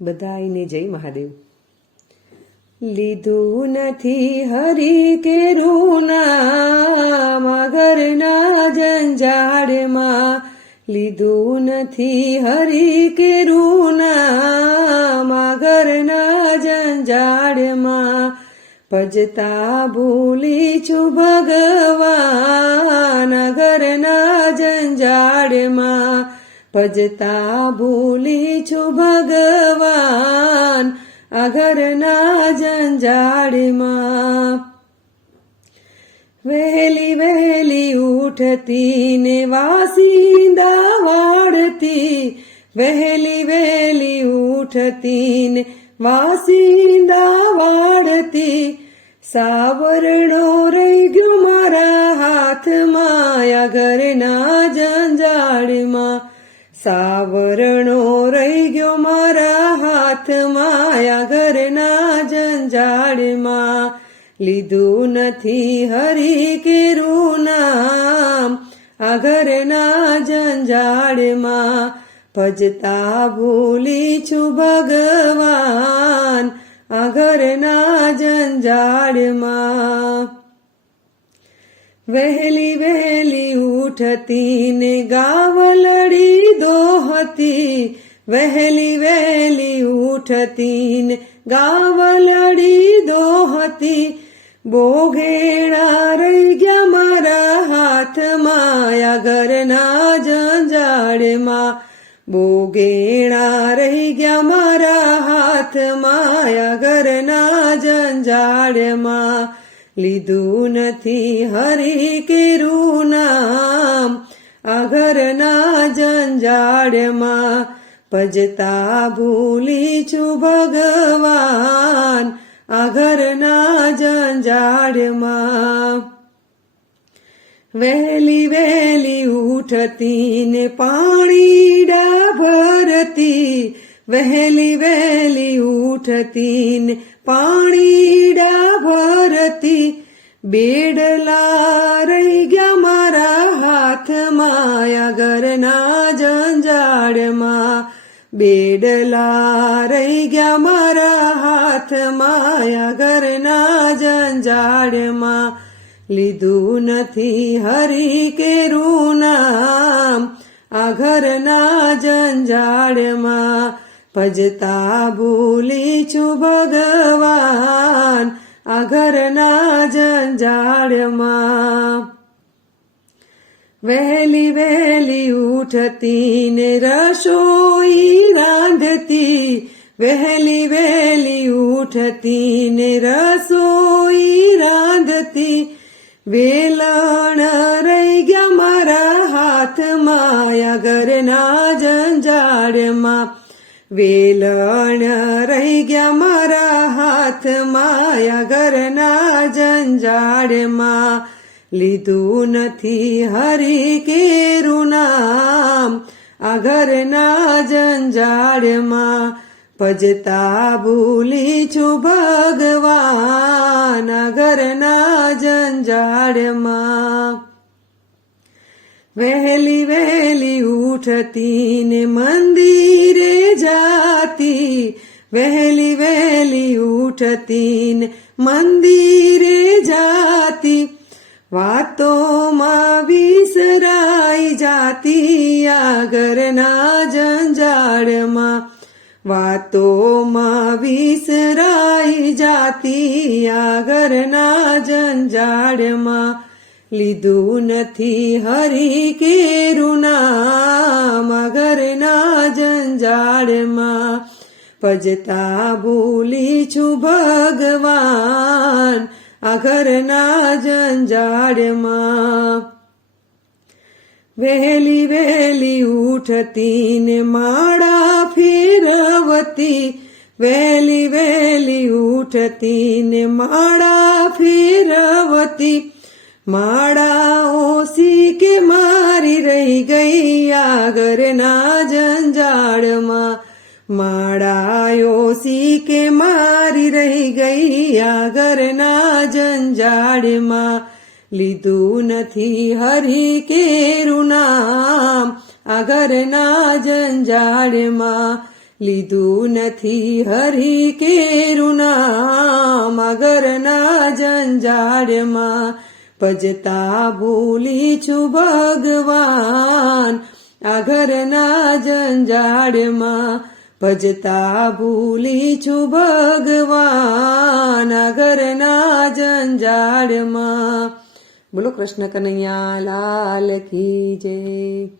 બધાયને જય મહાદેવ. લીધું નથી હરી કેરું નામ ઘરના જંજાડમાં લીધું નથી હરી કેરું નામ ઘરના જંજાડમાં ભજતા ભૂલી છું ભગવાન, ઘરના જંજાડમાં ભજતા ભૂલી છું ભગવાન આ ઘરના જંજાડમાં વહેલી વહેલી ઉઠતી ને વાસિંદા વાળતી વહેલી વહેલી ઉઠતી ને વાસિંદા વાળતી. સાવરણો રહી ગયો મારા હાથમાં આ ઘરના જંજાડમાં સાવરણો રહી ગયો મારા હાથમાં આ ઘરના જંજાડમાં લીધું નથી હરી કેરું નામ આ જંજાડમાં ભજતા ભૂલી છું ભગવાન આ ઘરના જંજાડમાં વહેલી વહેલી ઉઠતી ને ગાવલડી દોહતી વહેલી વહેલી ઉઠતી ને ગાવલડી દોહતી બોઘેણા રહી ગયા મારા હાથમાં આ ઘરના જંજાડમાં બોગેણા રહી ગયા મારા હાથમાં આ ઘરના જંજાડમાં લીધું નથી હરી કેરું નામ આ ઘરના જંજાડમાં ભજતા ભૂલી છું ભગવાન. આ ઘરના જંજાડમાં વહેલી વહેલી ઉઠતી ને પાણીડા ભરતી વહેલી વહેલી ઉઠતી ને પાણીડા રહી ગયા મારા હાથમાં આ ઘરના જંજાડમાં બેડલા રહી ગયા મારા હાથમાં આ ઘરના જંજાડમાં લીધું નથી હરી કેરું નામ આ ઘરના જંજાડમાં ભજતા ભૂલી છું ભગવાન આ ઘરના જંજાડમાં વહેલી વહેલી ઉઠતી ને રસોઈ રાંધતી, વહેલી વહેલી ઉઠતી ને રસોઈ રાંધતી, વેલણ રહી ગયા મારા હાથમાં આ ઘરના જંજાડમાં વેલણ રહી ગયા મારા હાથમાં આ ઘરના જંજાડમાં લીધું નથી હરી કેરું નામ આ ઘરના પજતા ભજતા ભૂલી છું ભગવાન અગરના જંજાડમાં વહેલી વહેલી ઉઠતી ને મંદિરે વહેલી વહેલી ઉઠતીન મંદિરે જાતી વાતોમાં વિસરાઈ જાતી આ ઘરના જંજાડમાં વાતોમાં વિસરાઈ જાતી આ ઘરના જંજાડમાં લીધું નથી હરી કેરુના મગરના જંજાડમાં ભજતા ભૂલી છું ભગવાન, આ ઘરના જંજાડમાં વહેલી વહેલી ઉઠતી ને માળા ફેરવતી, વહેલી વહેલી ઉઠતી ને માળા ફેરવતી માળા ઓસી કે મારી રહી ગઈ આ ઘરના જંજાડમાં માળા સી કે મારી રહી ગઈ આ ઘરના જંજાળમાં. લીધું નથી હરી કેરું નામ આ ઘરના જંજાળમાં. લીધું નથી હરી કેરું નામ આ ઘરના જંજાળમાં. ભજતા ભૂલી છું ભગવાન આ ઘરના જંજાડમાં ભજતા ભૂલી છું ભગવાન અગરના જંજાળમાં. બોલો કૃષ્ણ કનૈયા લાલ કી જય.